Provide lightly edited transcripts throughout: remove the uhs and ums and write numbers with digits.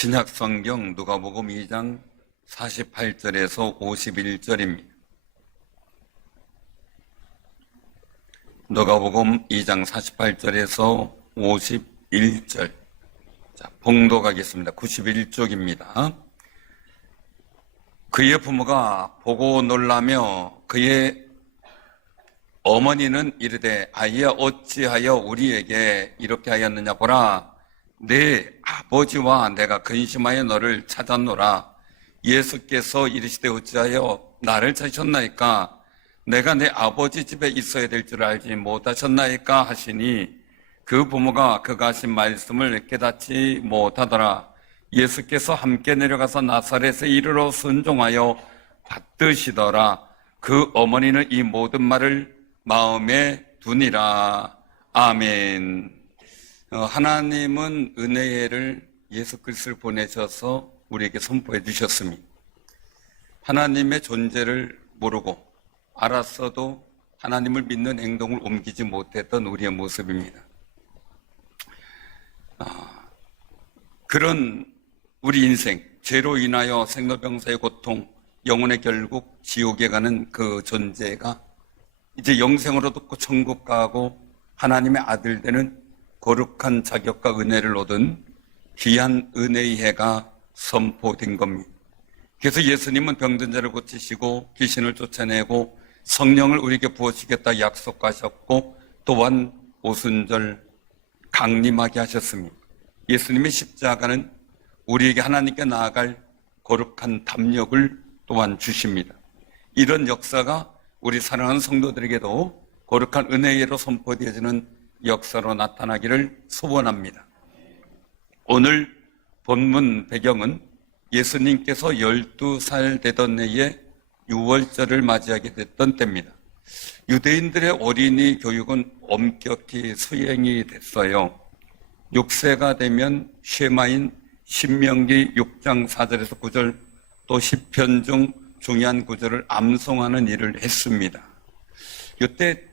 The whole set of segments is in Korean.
신약성경 누가복음 2장 48절에서 51절입니다. 누가복음 2장 48절에서 51절. 자, 봉독하겠습니다. 91쪽입니다. 그의 부모가 보고 놀라며 그의 어머니는 이르되 아이야 어찌하여 우리에게 이렇게 하였느냐 보라 내 아버지와 내가 근심하여 너를 찾았노라. 예수께서 이르시되 어찌하여 나를 찾으셨나이까 내가 내 아버지 집에 있어야 될 줄 알지 못하셨나이까 하시니 그 부모가 그가 하신 말씀을 깨닫지 못하더라. 예수께서 함께 내려가서 나사렛에 이르러 순종하여 받드시더라. 그 어머니는 이 모든 말을 마음에 두니라. 아멘. 하나님은 은혜를 예수 그리스도를 보내셔서 우리에게 선포해 주셨습니다. 하나님의 존재를 모르고 알았어도 하나님을 믿는 행동을 옮기지 못했던 우리의 모습입니다. 그런 우리 인생, 죄로 인하여 생로병사의 고통, 영혼의 결국 지옥에 가는 그 존재가 이제 영생으로 듣고 천국 가고 하나님의 아들 되는 거룩한 자격과 은혜를 얻은 귀한 은혜의 해가 선포된 겁니다. 그래서 예수님은 병든 자를 고치시고 귀신을 쫓아내고 성령을 우리에게 부어주시겠다 약속하셨고 또한 오순절 강림하게 하셨습니다. 예수님의 십자가는 우리에게 하나님께 나아갈 거룩한 담력을 또한 주십니다. 이런 역사가 우리 사랑하는 성도들에게도 거룩한 은혜로 선포되어지는 역사로 나타나기를 소원합니다. 오늘 본문 배경은 예수님께서 12살 되던 해에 유월절을 맞이하게 됐던 때입니다. 유대인들의 어린이 교육은 엄격히 수행이 됐어요. 6세가 되면 쉐마인 신명기 6장 4절에서 9절 또 시편 중 중요한 구절을 암송하는 일을 했습니다. 이때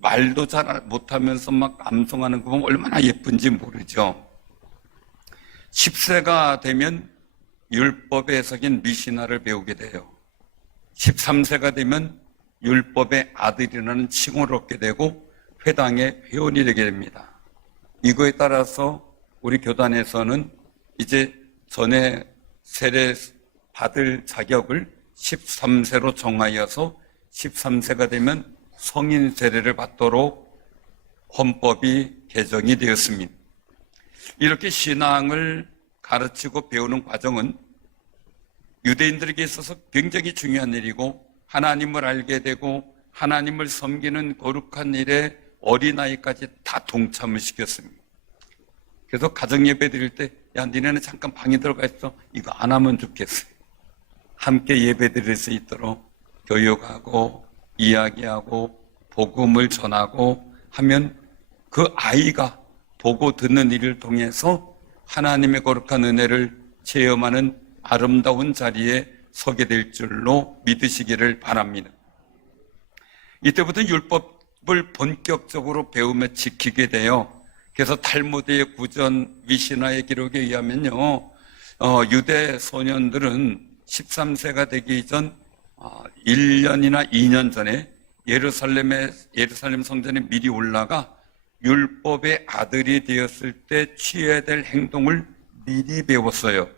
말도 잘 못하면서 막 암송하는 거 보면 얼마나 예쁜지 모르죠. 10세가 되면 율법의 해석인 미시나를 배우게 돼요. 13세가 되면 율법의 아들이라는 칭호를 얻게 되고 회당의 회원이 되게 됩니다. 이거에 따라서 우리 교단에서는 이제 전에 세례 받을 자격을 13세로 정하여서 13세가 되면 성인 세례를 받도록 헌법이 개정이 되었습니다. 이렇게 신앙을 가르치고 배우는 과정은 유대인들에게 있어서 굉장히 중요한 일이고 하나님을 알게 되고 하나님을 섬기는 거룩한 일에 어린아이까지 다 동참을 시켰습니다. 그래서 가정예배 드릴 때 야 니네는 잠깐 방에 들어가 있어. 이거 안 하면 좋겠어요. 함께 예배 드릴 수 있도록 교육하고 이야기하고 복음을 전하고 하면 그 아이가 보고 듣는 일을 통해서 하나님의 거룩한 은혜를 체험하는 아름다운 자리에 서게 될 줄로 믿으시기를 바랍니다. 이때부터 율법을 본격적으로 배우며 지키게 돼요. 그래서 탈무드의 구전 미시나의 기록에 의하면요, 유대 소년들은 13세가 되기 전 1년이나 2년 전에 예루살렘 성전에 미리 올라가 율법의 아들이 되었을 때 취해야 될 행동을 미리 배웠어요.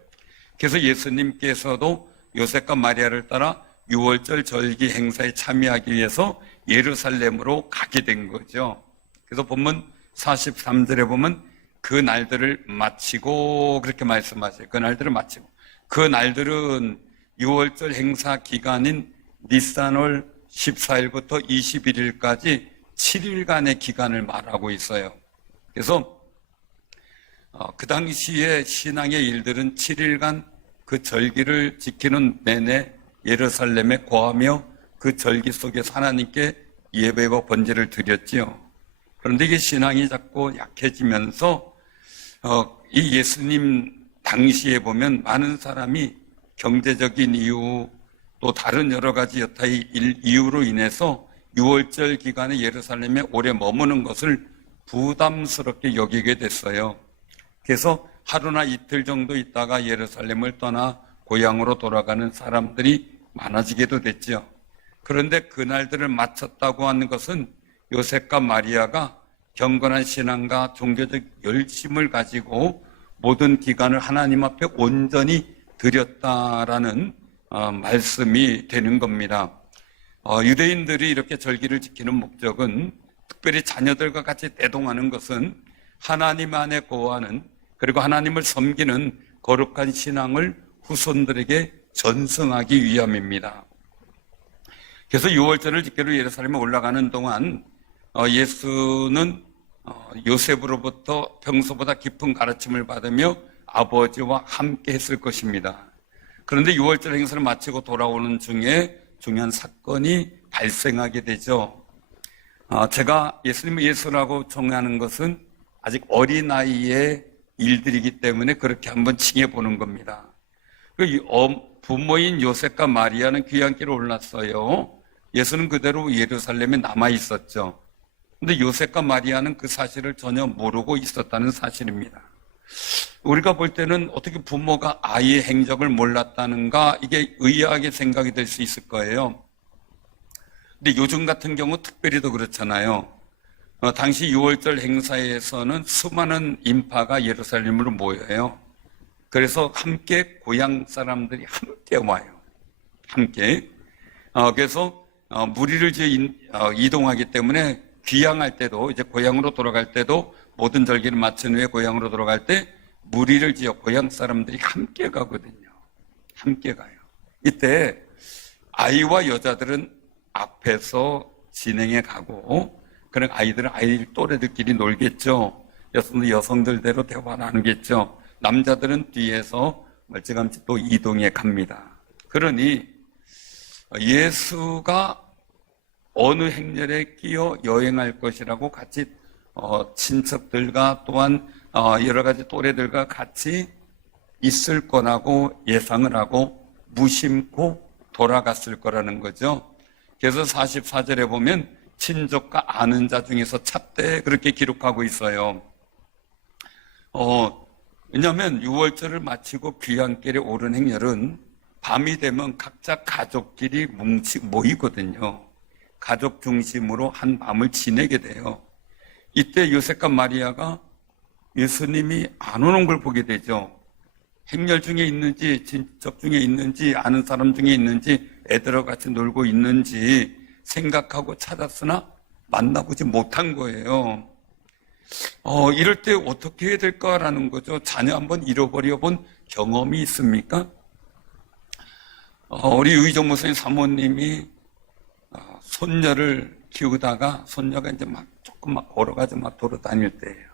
그래서 예수님께서도 요셉과 마리아를 따라 유월절 절기 행사에 참여하기 위해서 예루살렘으로 가게 된 거죠. 그래서 본문 43절에 보면 그 날들을 마치고 그렇게 말씀하세요. 그 날들을 마치고. 그 날들은 유월절 행사 기간인 니산월 14일부터 21일까지 7일간의 기간을 말하고 있어요. 그래서 그 당시에 신앙의 일들은 7일간 그 절기를 지키는 내내 예루살렘에 거하며 그 절기 속에서 하나님께 예배와 번제를 드렸지요. 그런데 이게 신앙이 자꾸 약해지면서 이 예수님 당시에 보면 많은 사람이 경제적인 이유 또 다른 여러 가지 여타의 이유로 인해서 유월절 기간에 예루살렘에 오래 머무는 것을 부담스럽게 여기게 됐어요. 그래서 하루나 이틀 정도 있다가 예루살렘을 떠나 고향으로 돌아가는 사람들이 많아지게도 됐죠. 그런데 그날들을 마쳤다고 하는 것은 요셉과 마리아가 경건한 신앙과 종교적 열심을 가지고 모든 기간을 하나님 앞에 온전히 드렸다라는 말씀이 되는 겁니다. 유대인들이 이렇게 절기를 지키는 목적은 특별히 자녀들과 같이 대동하는 것은 하나님 안에 거하는, 그리고 하나님을 섬기는 거룩한 신앙을 후손들에게 전승하기 위함입니다. 그래서 6월절을 지키러 예루살렘에 올라가는 동안 예수는 요셉으로부터 평소보다 깊은 가르침을 받으며 아버지와 함께 했을 것입니다. 그런데 6월절 행사를 마치고 돌아오는 중에 중요한 사건이 발생하게 되죠. 제가 예수님을 예수라고 정하는 것은 아직 어린아이의 일들이기 때문에 그렇게 한번 칭해보는 겁니다. 부모인 요셉과 마리아는 귀향길에 올랐어요. 예수는 그대로 예루살렘에 남아 있었죠. 근데 요셉과 마리아는 그 사실을 전혀 모르고 있었다는 사실입니다. 우리가 볼 때는 어떻게 부모가 아이의 행적을 몰랐다는가, 이게 의아하게 생각이 될 수 있을 거예요. 근데 요즘 같은 경우 특별히 더 그렇잖아요. 당시 6월절 행사에서는 수많은 인파가 예루살렘으로 모여요. 그래서 함께 고향 사람들이 함께 와요. 함께. 그래서 무리를 이동하기 때문에 귀향할 때도, 이제 고향으로 돌아갈 때도, 모든 절기를 마친 후에 고향으로 돌아갈 때 무리를 지어 고향 사람들이 함께 가거든요. 함께 가요. 이때 아이와 여자들은 앞에서 진행해 가고, 그런 아이들은 아이 또래들끼리 놀겠죠. 여성들대로 대화 나누겠죠. 남자들은 뒤에서 멀찌감치 또 이동해 갑니다. 그러니 예수가 어느 행렬에 끼어 여행할 것이라고 같이 친척들과 또한 여러 가지 또래들과 같이 있을 거라고 예상을 하고 무심코 돌아갔을 거라는 거죠. 그래서 44절에 보면 친족과 아는 자 중에서 찼대, 그렇게 기록하고 있어요. 왜냐하면 6월절을 마치고 귀향길에 오른 행렬은 밤이 되면 각자 가족끼리 모이거든요. 가족 중심으로 한 밤을 지내게 돼요. 이때 요셉과 마리아가 예수님이 안 오는 걸 보게 되죠. 행렬 중에 있는지, 친척 중에 있는지, 아는 사람 중에 있는지, 애들과 같이 놀고 있는지 생각하고 찾았으나 만나보지 못한 거예요. 이럴 때 어떻게 해야 될까라는 거죠. 자녀 한번 잃어버려 본 경험이 있습니까? 우리 유희정 목사님 사모님이 손녀를 키우다가 손녀가 이제 조금 걸어가지고 돌아다닐 때예요.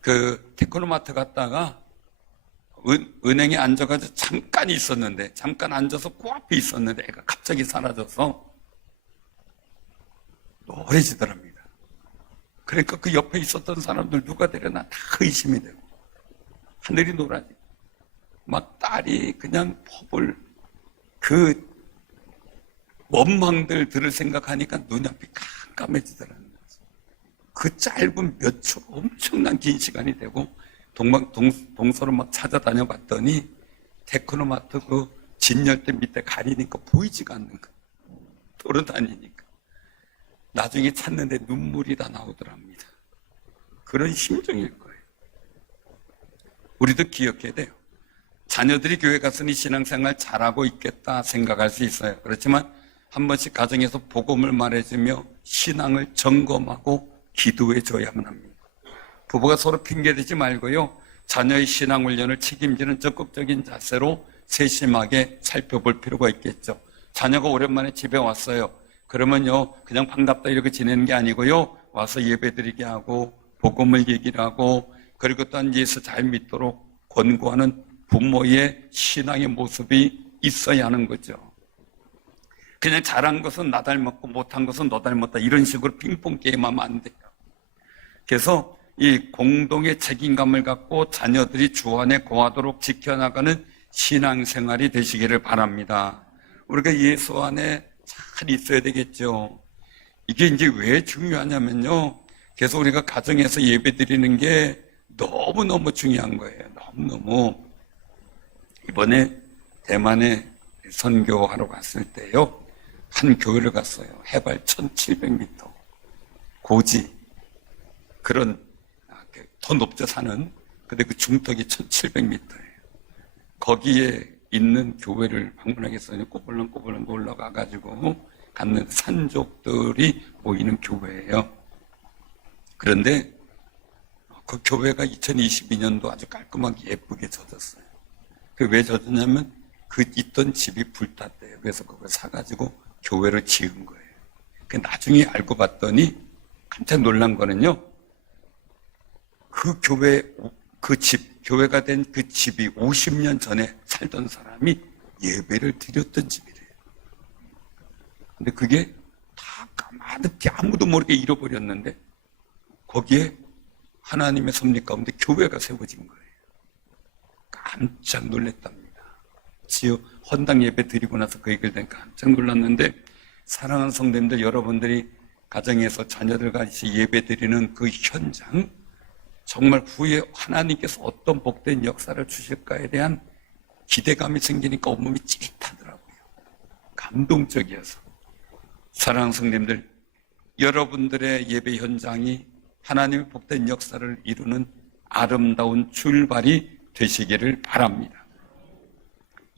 그 테크노마트 갔다가 은행에 앉아가지고 잠깐 있었는데, 잠깐 앉아서 그 앞에 있었는데 애가 갑자기 사라져서 노래지더랍니다. 그러니까 그 옆에 있었던 사람들 누가 데려나 다 의심이 되고 하늘이 노라지고 막 딸이 그냥 법을 그 원망들을 생각하니까 눈앞이 깜깜해지더라는 거죠. 그 짧은 몇 초 엄청난 긴 시간이 되고 동서로 막 찾아다녀 봤더니 테크노마트 그 진열대 밑에 가리니까 보이지가 않는 거예요. 돌아다니니까. 나중에 찾는데 눈물이 다 나오더랍니다. 그런 심정일 거예요. 우리도 기억해야 돼요. 자녀들이 교회 갔으니 신앙생활 잘하고 있겠다 생각할 수 있어요. 그렇지만 한 번씩 가정에서 복음을 말해주며 신앙을 점검하고 기도해 줘야만 합니다. 부부가 서로 핑계대지 말고요, 자녀의 신앙 훈련을 책임지는 적극적인 자세로 세심하게 살펴볼 필요가 있겠죠. 자녀가 오랜만에 집에 왔어요. 그러면요, 그냥 반갑다 이렇게 지내는 게 아니고요, 와서 예배드리게 하고 복음을 얘기를 하고, 그리고 또한 예수 잘 믿도록 권고하는 부모의 신앙의 모습이 있어야 하는 거죠. 그냥 잘한 것은 나 닮았고 못한 것은 너 닮았다 이런 식으로 핑퐁 게임하면 안 돼요. 그래서 이 공동의 책임감을 갖고 자녀들이 주 안에 거하도록 지켜나가는 신앙생활이 되시기를 바랍니다. 우리가 예수 안에 잘 있어야 되겠죠. 이게 이제 왜 중요하냐면요, 그래서 우리가 가정에서 예배 드리는 게 너무너무 중요한 거예요. 너무너무. 이번에 대만에 선교하러 갔을 때요, 한 교회를 갔어요. 해발 1700m. 고지. 그런, 더 높죠, 산은. 근데 그 중턱이 1700m예요. 거기에 있는 교회를 방문하기 위해서 꼬불렁꼬불렁 올라가가지고 갔는데 산족들이 모이는 교회예요. 그런데 그 교회가 2022년도 아주 깔끔하게 예쁘게 젖었어요. 그 왜 젖었냐면 그 있던 집이 불탔대요. 그래서 그걸 사가지고 교회를 지은 거예요. 그 나중에 알고 봤더니 깜짝 놀란 거는요, 그 교회, 교회가 된 그 집이 50년 전에 살던 사람이 예배를 드렸던 집이래요. 근데 그게 다 까마득히 아무도 모르게 잃어버렸는데 거기에 하나님의 섭리 가운데 교회가 세워진 거예요. 깜짝 놀랐답니다. 지요 헌당 예배 드리고 나서 그 얘기를 듣고 깜짝 놀랐는데, 사랑하는 성도님들, 여러분들이 가정에서 자녀들과 같이 예배 드리는 그 현장, 정말 후에 하나님께서 어떤 복된 역사를 주실까에 대한 기대감이 생기니까 온몸이 찌릿하더라고요. 감동적이어서. 사랑하는 성도님들, 여러분들의 예배 현장이 하나님의 복된 역사를 이루는 아름다운 출발이 되시기를 바랍니다.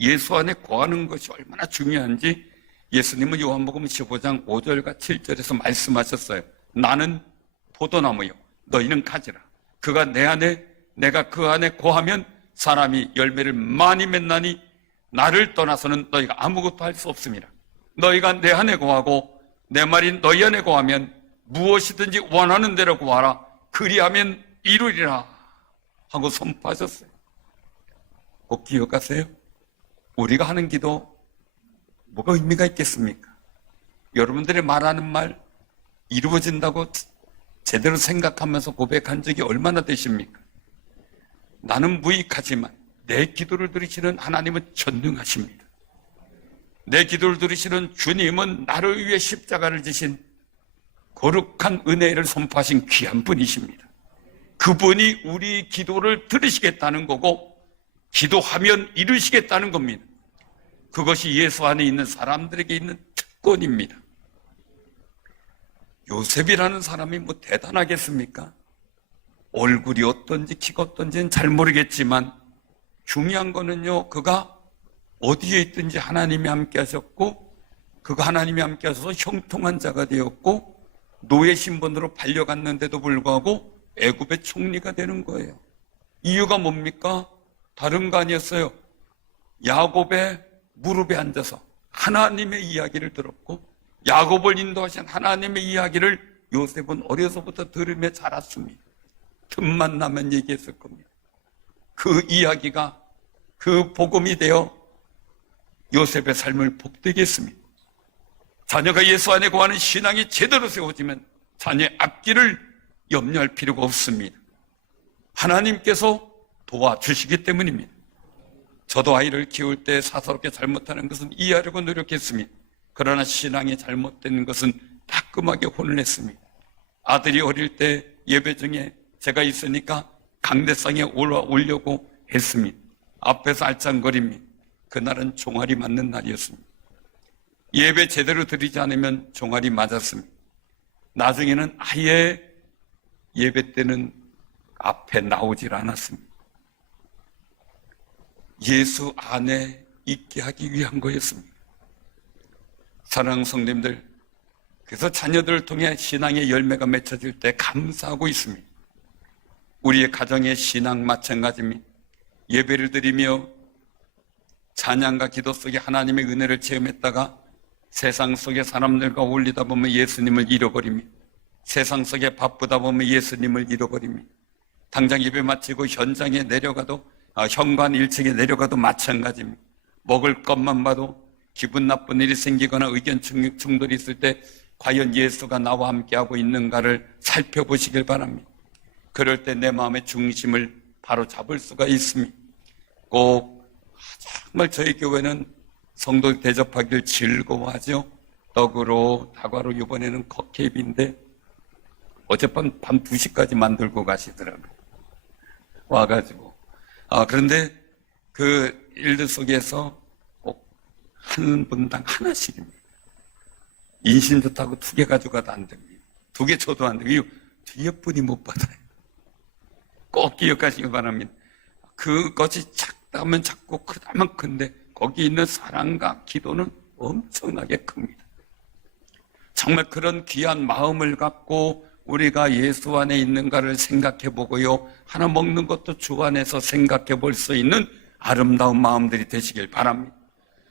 예수 안에 거하는 것이 얼마나 중요한지 예수님은 요한복음 15장 5절과 7절에서 말씀하셨어요. 나는 포도나무요, 너희는 가지라. 그가 내 안에, 내가 그 안에 거하면 사람이 열매를 많이 맺나니 나를 떠나서는 너희가 아무것도 할 수 없습니다. 너희가 내 안에 거하고 내 말이 너희 안에 거하면 무엇이든지 원하는 대로 구하라. 그리하면 이루리라 하고 선포하셨어요. 꼭 기억하세요. 우리가 하는 기도 뭐가 의미가 있겠습니까? 여러분들이 말하는 말 이루어진다고 제대로 생각하면서 고백한 적이 얼마나 되십니까? 나는 무익하지만 내 기도를 들으시는 하나님은 전능하십니다. 내 기도를 들으시는 주님은 나를 위해 십자가를 지신 거룩한 은혜를 선포하신 귀한 분이십니다. 그분이 우리 기도를 들으시겠다는 거고 기도하면 이루시겠다는 겁니다. 그것이 예수 안에 있는 사람들에게 있는 특권입니다. 요셉이라는 사람이 뭐 대단하겠습니까? 얼굴이 어떤지 키가 어떤지는 잘 모르겠지만 중요한 거는요, 그가 어디에 있든지 하나님이 함께 하셨고, 그가 하나님이 함께 하셔서 형통한 자가 되었고, 노예 신분으로 발려갔는데도 불구하고 애굽의 총리가 되는 거예요. 이유가 뭡니까? 다른 거 아니었어요. 야곱의 무릎에 앉아서 하나님의 이야기를 들었고, 야곱을 인도하신 하나님의 이야기를 요셉은 어려서부터 들으며 자랐습니다. 틈만 나면 얘기했을 겁니다. 그 이야기가, 그 복음이 되어 요셉의 삶을 복되게 했습니다. 자녀가 예수 안에 거하는 신앙이 제대로 세워지면 자녀의 앞길을 염려할 필요가 없습니다. 하나님께서 도와주시기 때문입니다. 저도 아이를 키울 때 사사롭게 잘못하는 것은 이해하려고 노력했습니다. 그러나 신앙이 잘못된 것은 따끔하게 혼을 냈습니다. 아들이 어릴 때 예배 중에 제가 있으니까 강대상에 올라오려고 했습니다. 앞에서 알짱거립니다. 그날은 종아리 맞는 날이었습니다. 예배 제대로 드리지 않으면 종아리 맞았습니다. 나중에는 아예 예배 때는 앞에 나오질 않았습니다. 예수 안에 있게 하기 위한 거였습니다. 사랑하는 성도님들, 그래서 자녀들을 통해 신앙의 열매가 맺혀질 때 감사하고 있습니다. 우리의 가정의 신앙 마찬가지입니다. 예배를 드리며 찬양과 기도 속에 하나님의 은혜를 체험했다가 세상 속의 사람들과 어울리다 보면 예수님을 잃어버립니다. 세상 속에 바쁘다 보면 예수님을 잃어버립니다. 당장 예배 마치고 현장에 내려가도, 현관 1층에 내려가도 마찬가지입니다. 먹을 것만 봐도 기분 나쁜 일이 생기거나 의견 충돌이 있을 때 과연 예수가 나와 함께하고 있는가를 살펴보시길 바랍니다. 그럴 때 내 마음의 중심을 바로 잡을 수가 있습니다. 꼭 정말 저희 교회는 성도 대접하기를 즐거워하죠. 떡으로, 다과로, 이번에는 컵케이크인데 어젯밤 밤 2시까지 만들고 가시더라고요. 와가지고. 그런데 그 일들 속에서 꼭 한 분당 하나씩입니다. 인심 좋다고 2개 가져가도 안 됩니다. 2개 줘도 안 되고, 뒤에 분이 못 받아요. 꼭 기억하시기 바랍니다. 그것이 작다면 작고 크다면 큰데, 거기 있는 사랑과 기도는 엄청나게 큽니다. 정말 그런 귀한 마음을 갖고 우리가 예수 안에 있는가를 생각해 보고요. 하나 먹는 것도 주 안에서 생각해 볼 수 있는 아름다운 마음들이 되시길 바랍니다.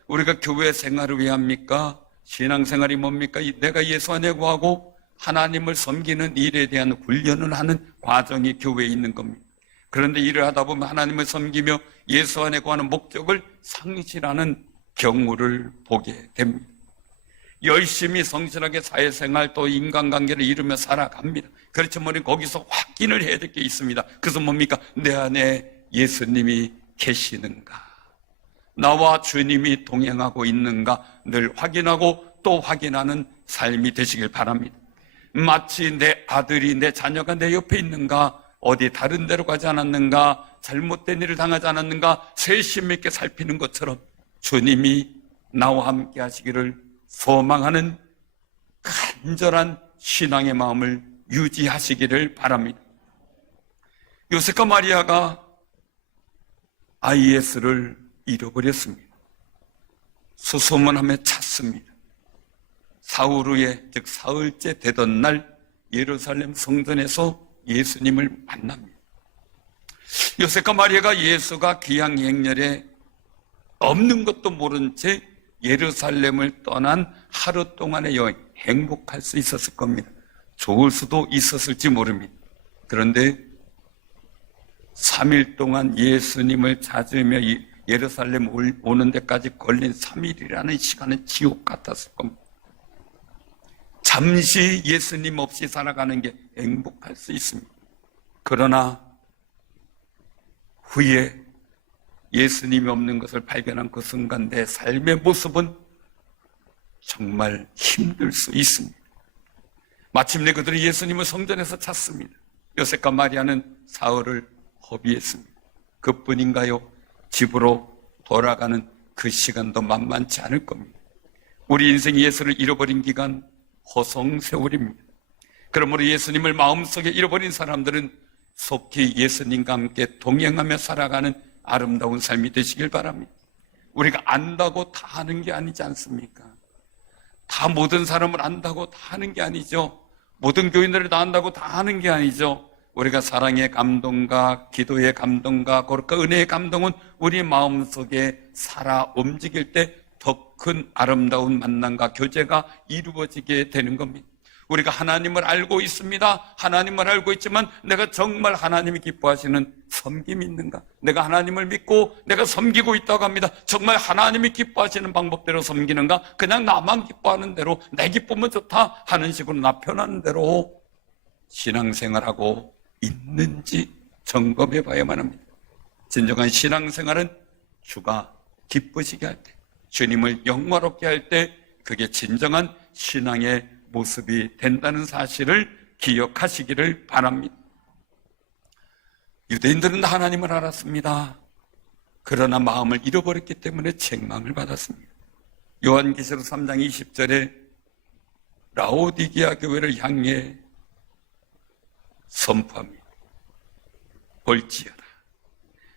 우리가 교회 생활을 왜 합니까? 신앙생활이 뭡니까? 내가 예수 안에 구하고 하나님을 섬기는 일에 대한 훈련을 하는 과정이 교회에 있는 겁니다. 그런데 일을 하다 보면 하나님을 섬기며 예수 안에 구하는 목적을 상실하는 경우를 보게 됩니다. 열심히 성실하게 사회생활 또 인간관계를 이루며 살아갑니다. 그렇지만 우리 거기서 확인을 해야 될 게 있습니다. 그래서 뭡니까? 내 안에 예수님이 계시는가? 나와 주님이 동행하고 있는가? 늘 확인하고 또 확인하는 삶이 되시길 바랍니다. 마치 내 아들이, 내 자녀가 내 옆에 있는가? 어디 다른 데로 가지 않았는가? 잘못된 일을 당하지 않았는가? 세심 있게 살피는 것처럼 주님이 나와 함께 하시기를 소망하는 간절한 신앙의 마음을 유지하시기를 바랍니다. 요셉과 마리아가 아이 예수를 잃어버렸습니다. 수소문하며 찾습니다. 사흘 후에, 즉 사흘째 되던 날 예루살렘 성전에서 예수님을 만납니다. 요셉과 마리아가 예수가 귀향행렬에 없는 것도 모른 채 예루살렘을 떠난 하루 동안의 여행, 행복할 수 있었을 겁니다. 좋을 수도 있었을지 모릅니다. 그런데 3일 동안 예수님을 찾으며 예루살렘 오는 데까지 걸린 3일이라는 시간은 지옥 같았을 겁니다. 잠시 예수님 없이 살아가는 게 행복할 수 있습니다. 그러나 후에 예수님이 없는 것을 발견한 그 순간 내 삶의 모습은 정말 힘들 수 있습니다. 마침내 그들이 예수님을 성전에서 찾습니다. 요셉과 마리아는 사흘을 허비했습니다. 그뿐인가요? 집으로 돌아가는 그 시간도 만만치 않을 겁니다. 우리 인생 예수를 잃어버린 기간 허송세월입니다. 그러므로 예수님을 마음속에 잃어버린 사람들은 속히 예수님과 함께 동행하며 살아가는 아름다운 삶이 되시길 바랍니다. 우리가 안다고 다 하는 게 아니지 않습니까? 다 모든 사람을 안다고 다 하는 게 아니죠. 모든 교인들을 다 안다고 다 하는 게 아니죠. 우리가 사랑의 감동과 기도의 감동과 거룩과 은혜의 감동은 우리 마음속에 살아 움직일 때 더 큰 아름다운 만남과 교제가 이루어지게 되는 겁니다. 우리가 하나님을 알고 있습니다. 하나님을 알고 있지만 내가 정말 하나님이 기뻐하시는 섬김이 있는가? 내가 하나님을 믿고 내가 섬기고 있다고 합니다. 정말 하나님이 기뻐하시는 방법대로 섬기는가? 그냥 나만 기뻐하는 대로 내 기쁘면 좋다 하는 식으로 나 편한 대로 신앙생활하고 있는지 점검해 봐야만 합니다. 진정한 신앙생활은 주가 기쁘시게 할 때, 주님을 영화롭게 할 때 그게 진정한 신앙의 모습이 된다는 사실을 기억하시기를 바랍니다. 유대인들은 하나님을 알았습니다. 그러나 마음을 잃어버렸기 때문에 책망을 받았습니다. 요한계시록 3장 20절에 라오디게아 교회를 향해 선포합니다. 볼지어다.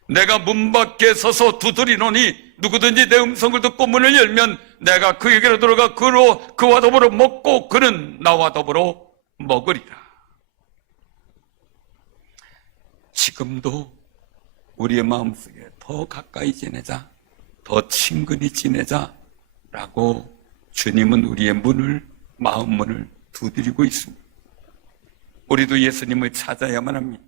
내가 문 밖에 서서 두드리노니 누구든지 내 음성을 듣고 문을 열면 내가 그에게로 들어가 그와 더불어 먹고 그는 나와 더불어 먹으리라. 지금도 우리의 마음속에 더 가까이 지내자, 더 친근히 지내자라고 주님은 우리의 마음 문을 두드리고 있습니다. 우리도 예수님을 찾아야만 합니다.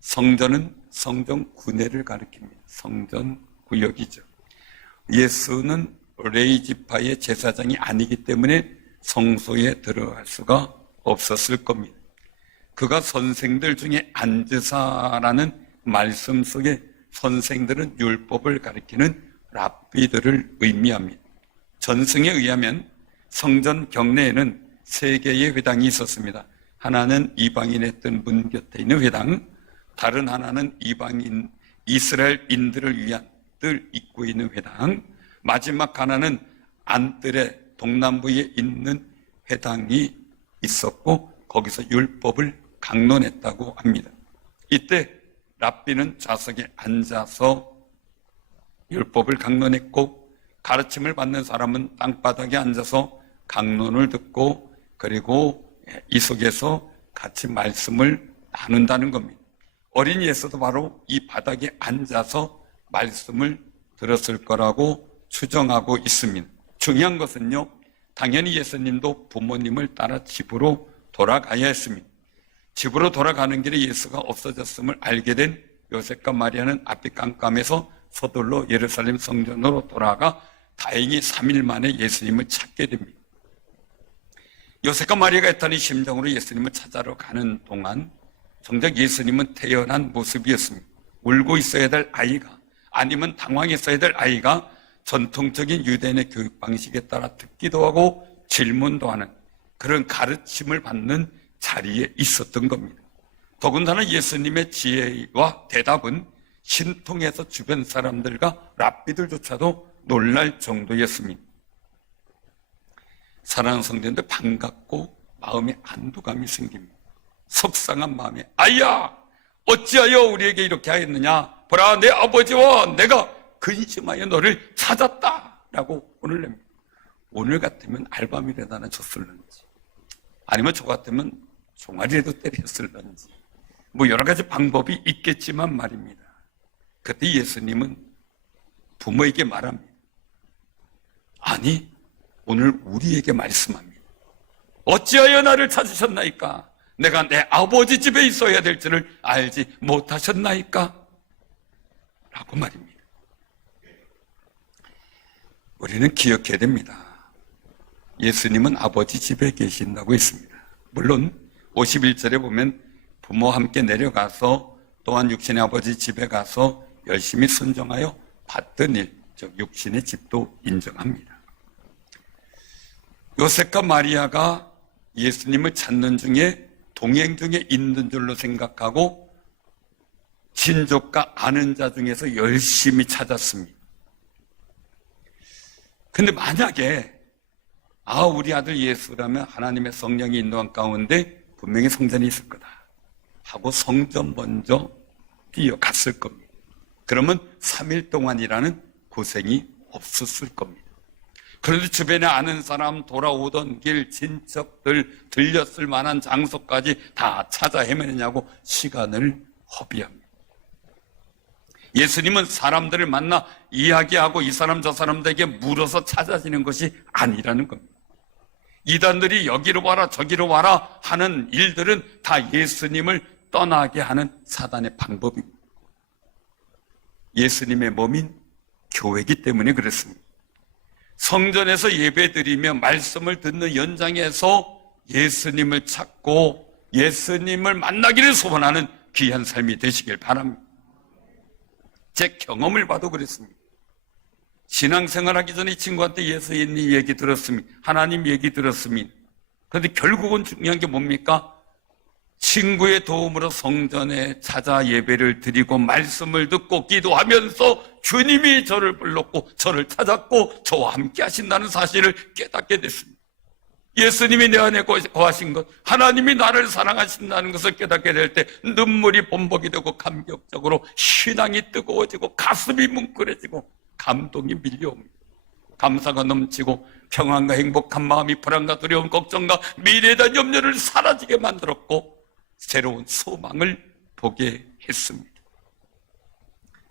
성전은 성전 구내를 가리킵니다. 성전 구역이죠. 예수는 레위지파의 제사장이 아니기 때문에 성소에 들어갈 수가 없었을 겁니다. 그가 선생들 중에 안드사라는 말씀 속에 선생들은 율법을 가리키는 랍비들을 의미합니다. 전승에 의하면 성전 경내에는 3개의 회당이 있었습니다. 하나는 이방인의 뜬 문 곁에 있는 회당, 다른 하나는 이방인 이스라엘인들을 위한 뜰 입구에 있는 회당, 마지막 하나는 안뜰의 동남부에 있는 회당이 있었고 거기서 율법을 강론했다고 합니다. 이때 랍비는 좌석에 앉아서 율법을 강론했고 가르침을 받는 사람은 땅바닥에 앉아서 강론을 듣고 그리고 이 속에서 같이 말씀을 나눈다는 겁니다. 어린 예수도 바로 이 바닥에 앉아서 말씀을 들었을 거라고 추정하고 있습니다. 중요한 것은요, 당연히 예수님도 부모님을 따라 집으로 돌아가야 했습니다. 집으로 돌아가는 길에 예수가 없어졌음을 알게 된 요셉과 마리아는 앞이 깜깜해서 서둘러 예루살렘 성전으로 돌아가 다행히 3일 만에 예수님을 찾게 됩니다. 요셉과 마리아가 애타는 심정으로 예수님을 찾아러 가는 동안 정작 예수님은 태어난 모습이었습니다. 울고 있어야 될 아이가, 아니면 당황했어야 될 아이가 전통적인 유대인의 교육 방식에 따라 듣기도 하고 질문도 하는 그런 가르침을 받는 자리에 있었던 겁니다. 더군다나 예수님의 지혜와 대답은 신통해서 주변 사람들과 랍비들조차도 놀랄 정도였습니다. 사랑하는 성도님들, 반갑고 마음에 안도감이 생깁니다. 속상한 마음에 아이야 어찌하여 우리에게 이렇게 하였느냐, 보라 내 아버지와 내가 근심하여 너를 찾았다 라고 오늘 냅니다. 오늘 같으면 알밤이라도 줬을런지, 아니면 저 같으면 종아리라도 때렸을런지, 뭐 여러 가지 방법이 있겠지만 말입니다. 그때 예수님은 부모에게 말합니다. 아니, 오늘 우리에게 말씀합니다. 어찌하여 나를 찾으셨나이까? 내가 내 아버지 집에 있어야 될 줄을 알지 못하셨나이까? 라고 말입니다. 우리는 기억해야 됩니다. 예수님은 아버지 집에 계신다고 했습니다. 물론 51절에 보면 부모와 함께 내려가서 또한 육신의 아버지 집에 가서 열심히 순종하여 받던 일, 즉 육신의 집도 인정합니다. 요셉과 마리아가 예수님을 찾는 중에 동행 중에 있는 줄로 생각하고 친족과 아는 자 중에서 열심히 찾았습니다. 근데 만약에 우리 아들 예수라면 하나님의 성령이 인도한 가운데 분명히 성전이 있을 거다 하고 성전 먼저 뛰어갔을 겁니다. 그러면 3일 동안이라는 고생이 없었을 겁니다. 그런데 주변에 아는 사람, 돌아오던 길, 친척들, 들렸을 만한 장소까지 다 찾아 헤매느냐고 시간을 허비합니다. 예수님은 사람들을 만나 이야기하고 이 사람 저 사람들에게 물어서 찾아지는 것이 아니라는 겁니다. 이단들이 여기로 와라 저기로 와라 하는 일들은 다 예수님을 떠나게 하는 사단의 방법입니다. 예수님의 몸인 교회이기 때문에 그렇습니다. 성전에서 예배드리며 말씀을 듣는 연장에서 예수님을 찾고 예수님을 만나기를 소원하는 귀한 삶이 되시길 바랍니다. 제 경험을 봐도 그랬습니다. 신앙생활하기 전에 이 친구한테 예수님 얘기 들었습니다. 하나님 얘기 들었습니다. 그런데 결국은 중요한 게 뭡니까? 친구의 도움으로 성전에 찾아 예배를 드리고 말씀을 듣고 기도하면서 주님이 저를 불렀고 저를 찾았고 저와 함께 하신다는 사실을 깨닫게 됐습니다. 예수님이 내 안에 거하신 것, 하나님이 나를 사랑하신다는 것을 깨닫게 될 때 눈물이 범벅이 되고 감격적으로 신앙이 뜨거워지고 가슴이 뭉클해지고 감동이 밀려옵니다. 감사가 넘치고 평안과 행복한 마음이 불안과 두려움, 걱정과 미래에 대한 염려를 사라지게 만들었고 새로운 소망을 보게 했습니다.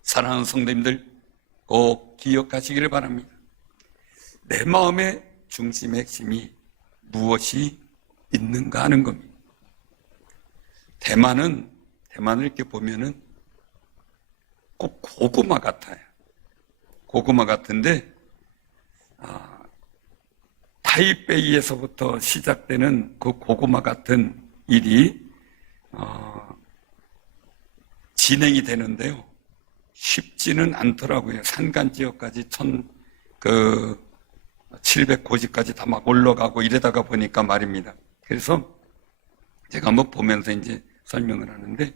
사랑하는 성도님들, 꼭 기억하시기를 바랍니다. 내 마음의 중심의 핵심이 무엇이 있는가 하는 겁니다. 대만을 이렇게 보면은 꼭 고구마 같아요. 고구마 같은데, 타이베이에서부터 시작되는 그 고구마 같은 일이 진행이 되는데요. 쉽지는 않더라고요. 산간 지역까지 700고지까지 다 막 올라가고 이러다가 보니까 말입니다. 그래서 제가 한번 보면서 이제 설명을 하는데,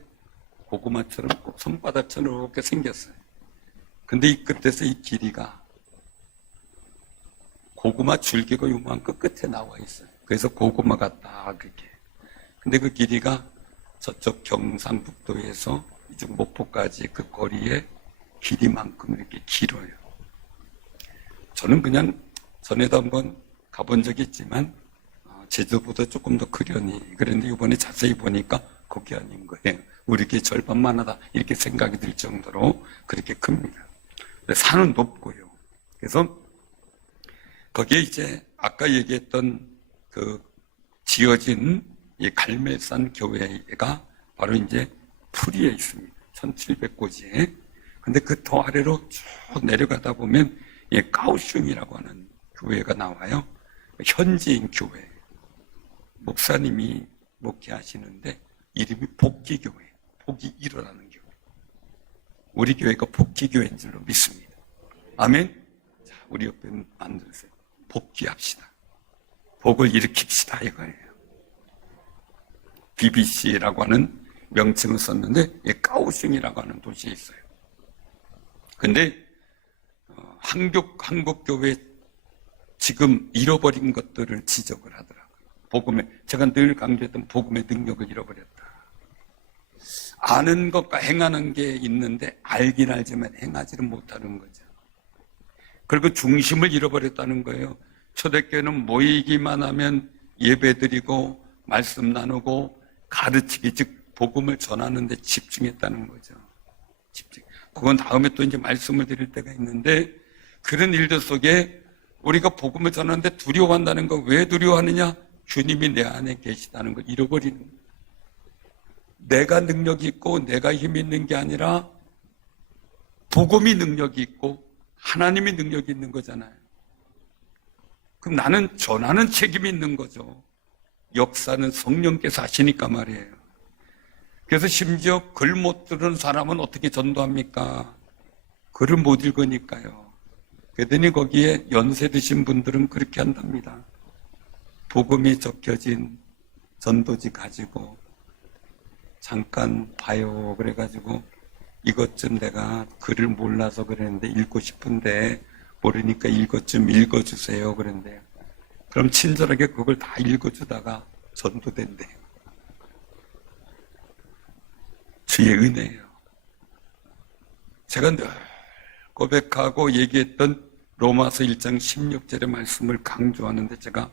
고구마처럼 손바닥처럼 이렇게 생겼어요. 근데 이 끝에서 이 길이가 고구마 줄기가 요만큼 끝에 나와 있어요. 그래서 고구마가 딱 그렇게. 근데 그 길이가 저쪽 경상북도에서 이쪽 목포까지 그 거리의 길이만큼 이렇게 길어요. 저는 그냥 전에도 한번 가본 적이 있지만 제주보다 조금 더 크려니 그런데 이번에 자세히 보니까 그게 아닌 거예요. 우리 게 절반만 하다 이렇게 생각이 들 정도로 그렇게 큽니다. 산은 높고요. 그래서 거기에 이제 아까 얘기했던 그 지어진 이 갈매산 교회가 바로 이제 풀이에 있습니다. 1700고지에. 근데 그 더 아래로 쭉 내려가다 보면 이 까오슝이라고 하는 교회가 나와요. 현지인 교회. 목사님이 목회하시는데 이름이 복기교회. 복이 일어나는 교회. 우리 교회가 복기교회인 줄로 믿습니다. 아멘? 자, 우리 옆에 만들세요. 복귀합시다. 복을 일으킵시다 이거예요. BBC라고 하는 명칭을 썼는데 까오슝이라고 하는 도시에 있어요. 근데 한국교회 지금 잃어버린 것들을 지적을 하더라고요. 복음의, 제가 늘 강조했던 복음의 능력을 잃어버렸다. 아는 것과 행하는 게 있는데 알긴 알지만 행하지는 못하는 거죠. 그리고 중심을 잃어버렸다는 거예요. 초대교회는 모이기만 하면 예배드리고 말씀 나누고 가르치기, 즉 복음을 전하는 데 집중했다는 거죠. 집중. 그건 다음에 또 이제 말씀을 드릴 때가 있는데 그런 일들 속에 우리가 복음을 전하는데 두려워한다는 거 왜 두려워하느냐? 주님이 내 안에 계시다는 걸 잃어버리는 거예요. 내가 능력이 있고 내가 힘이 있는 게 아니라 복음이 능력이 있고 하나님이 능력이 있는 거잖아요. 그럼 나는 전하는 책임이 있는 거죠. 역사는 성령께서 하시니까 말이에요. 그래서 심지어 글 못 들은 사람은 어떻게 전도합니까? 글을 못 읽으니까요. 그랬더니 거기에 연세 드신 분들은 그렇게 한답니다. 복음이 적혀진 전도지 가지고 잠깐 봐요. 그래가지고 이것 좀 내가 글을 몰라서 그랬는데 읽고 싶은데 모르니까 이것 좀 읽어주세요. 그런데요. 그럼 친절하게 그걸 다 읽어주다가 전도된대요. 주의 은혜예요. 제가 늘 고백하고 얘기했던 로마서 1장 16절의 말씀을 강조하는데 제가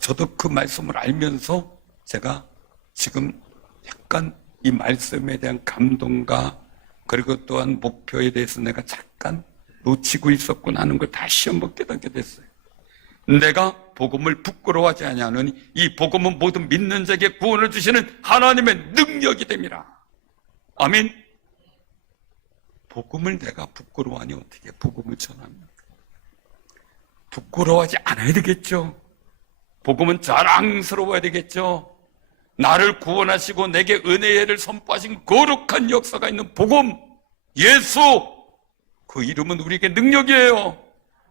저도 그 말씀을 알면서 제가 지금 약간 이 말씀에 대한 감동과 그리고 또한 목표에 대해서 내가 잠깐 놓치고 있었구나 하는 걸 다시 한번 깨닫게 됐어요. 내가 복음을 부끄러워하지 아니하노니 이 복음은 모든 믿는 자에게 구원을 주시는 하나님의 능력이 됨이라. 아멘. 복음을 내가 부끄러워하니 어떻게 복음을 전합니까? 부끄러워하지 않아야 되겠죠. 복음은 자랑스러워야 되겠죠. 나를 구원하시고 내게 은혜를 선포하신 거룩한 역사가 있는 복음, 예수, 그 이름은 우리에게 능력이에요.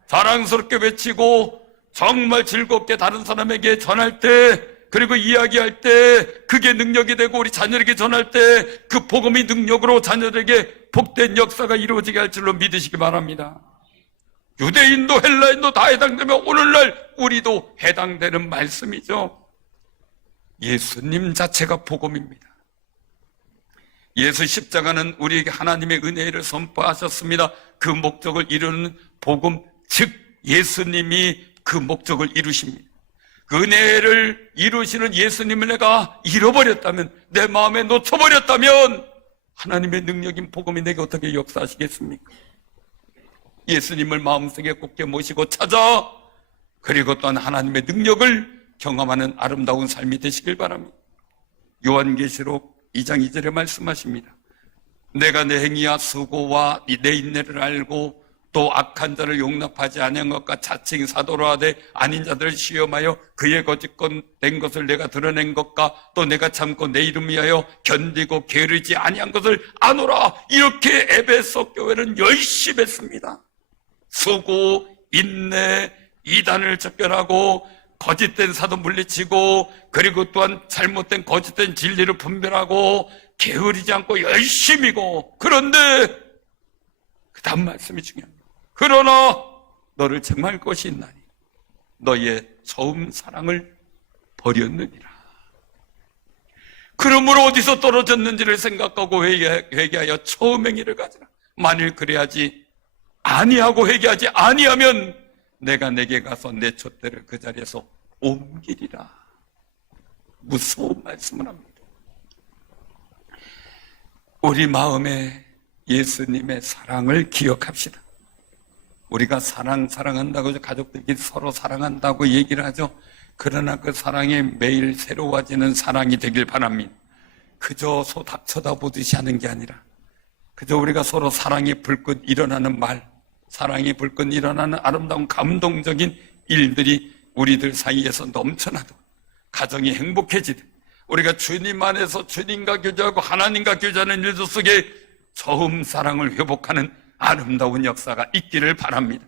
자랑스럽게 외치고 정말 즐겁게 다른 사람에게 전할 때, 그리고 이야기할 때 그게 능력이 되고 우리 자녀에게 전할 때 그 복음이 능력으로 자녀들에게 복된 역사가 이루어지게 할 줄로 믿으시기 바랍니다. 유대인도 헬라인도 다 해당되면 오늘날 우리도 해당되는 말씀이죠. 예수님 자체가 복음입니다. 예수 십자가는 우리에게 하나님의 은혜를 선포하셨습니다. 그 목적을 이루는 복음, 즉 예수님이 그 목적을 이루십니다. 그 은혜를 이루시는 예수님을 내가 잃어버렸다면, 내 마음에 놓쳐버렸다면 하나님의 능력인 복음이 내게 어떻게 역사하시겠습니까? 예수님을 마음속에 굳게 모시고 찾아, 그리고 또한 하나님의 능력을 경험하는 아름다운 삶이 되시길 바랍니다. 요한계시록 2장 2절에 말씀하십니다. 내가 내 행위와 수고와 내 인내를 알고 또 악한 자를 용납하지 아니한 것과 자칭 사도로 하되 아닌 자들을 시험하여 그의 거짓건 된 것을 내가 드러낸 것과 또 내가 참고 내 이름 위하여 견디고 게으르지 아니한 것을 아노라. 이렇게 에베소 교회는 열심히 했습니다. 수고, 인내, 이단을 척결하고 거짓된 사도 물리치고, 그리고 또한 잘못된 거짓된 진리를 분별하고 게으르지 않고 열심이고, 그런데 그 다음 말씀이 중요합니다. 그러나 너를 책망할 것이 있나니 너의 처음 사랑을 버렸느니라. 그러므로 어디서 떨어졌는지를 생각하고 회개하여 처음 행위를 가지라. 만일 그래야지 아니하고 회개하지 아니하면 내가 내게 가서 내 촛대를 그 자리에서 옮기리라. 무서운 말씀을 합니다. 우리 마음에 예수님의 사랑을 기억합시다. 우리가 사랑한다고 가족들끼리 서로 사랑한다고 얘기를 하죠. 그러나 그 사랑이 매일 새로워지는 사랑이 되길 바랍니다. 그저 소닥 쳐다보듯이 하는 게 아니라 그저 우리가 서로 사랑이 불끈 일어나는 말, 사랑이 불끈 일어나는 아름다운 감동적인 일들이 우리들 사이에서 넘쳐나도 가정이 행복해지듯 우리가 주님 안에서 주님과 교제하고 하나님과 교제하는 일들 속에 처음 사랑을 회복하는 아름다운 역사가 있기를 바랍니다.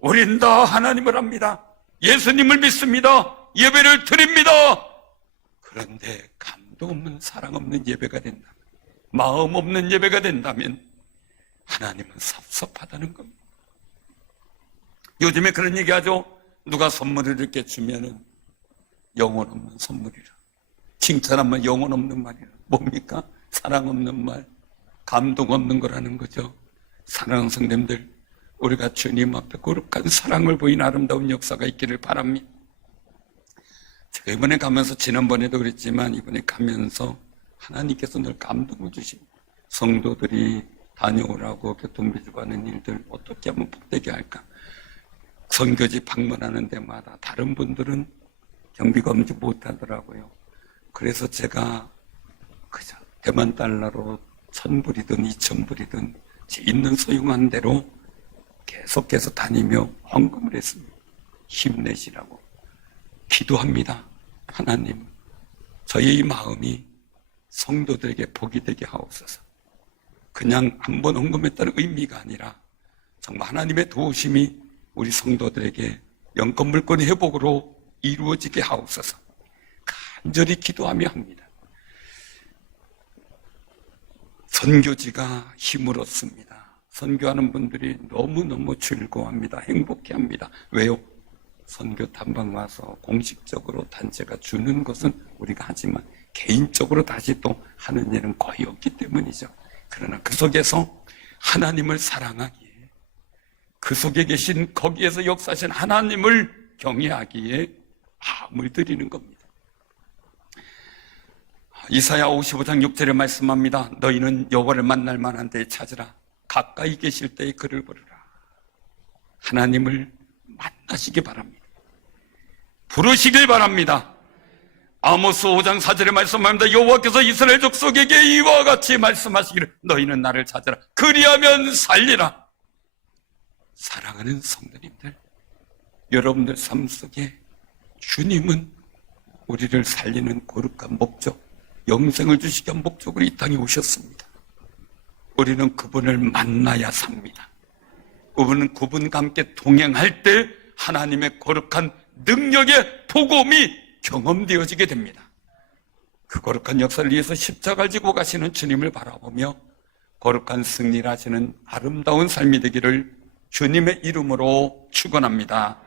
우린 다 하나님을 합니다. 예수님을 믿습니다. 예배를 드립니다. 그런데 감동 없는 사랑 없는 예배가 된다면, 마음 없는 예배가 된다면 하나님은 섭섭하다는 겁니다. 요즘에 그런 얘기하죠. 누가 선물을 이렇게 주면은 영혼 없는 선물이라, 칭찬하면 영혼 없는 말이라. 뭡니까? 사랑 없는 말, 감동 없는 거라는 거죠. 사랑하는 성도님들, 우리가 주님 앞에 거룩한 사랑을 보이는 아름다운 역사가 있기를 바랍니다. 제가 이번에 가면서, 지난번에도 그랬지만 이번에 가면서 하나님께서 늘 감동을 주십니다. 성도들이 다녀오라고 교통비 주고 하는 일들 어떻게 하면 복되게 할까? 선교지 방문하는 데마다 다른 분들은 경비가 엄지 못하더라고요. 그래서 제가 그저 대만 달러로 1,000불이든 2,000불이든 제 있는 소용한 대로 계속해서 다니며 헌금을 했습니다. 힘내시라고 기도합니다. 하나님, 저의 이 마음이 성도들에게 복이 되게 하옵소서. 그냥 한번 헌금했다는 의미가 아니라 정말 하나님의 도우심이 우리 성도들에게 영권 물권 회복으로 이루어지게 하옵소서. 간절히 기도하며 합니다. 선교지가 힘을 얻습니다. 선교하는 분들이 너무너무 즐거워합니다. 행복해합니다. 왜요? 선교 탐방 와서 공식적으로 단체가 주는 것은 우리가 하지만 개인적으로 다시 또 하는 일은 거의 없기 때문이죠. 그러나 그 속에서 하나님을 사랑하기에, 그 속에 계신 거기에서 역사하신 하나님을 경외하기에 마음을 드리는 겁니다. 이사야 55장 6절에 말씀합니다. 너희는 여호와를 만날 만한 데에 찾으라. 가까이 계실 때에 그를 부르라. 하나님을 만나시기 바랍니다. 부르시길 바랍니다. 아모스 5장 4절에 말씀합니다. 여호와께서 이스라엘 족속에게 이와 같이 말씀하시기를 너희는 나를 찾으라. 그리하면 살리라. 사랑하는 성도님들, 여러분들 삶 속에 주님은 우리를 살리는 거룩한 목적, 영생을 주시기 위한 목적으로 이 땅에 오셨습니다. 우리는 그분을 만나야 삽니다. 그분과 함께 동행할 때 하나님의 거룩한 능력의 복음이 경험되어지게 됩니다. 그 거룩한 역사를 위해서 십자가를 지고 가시는 주님을 바라보며 거룩한 승리를 하시는 아름다운 삶이 되기를 주님의 이름으로 축원합니다.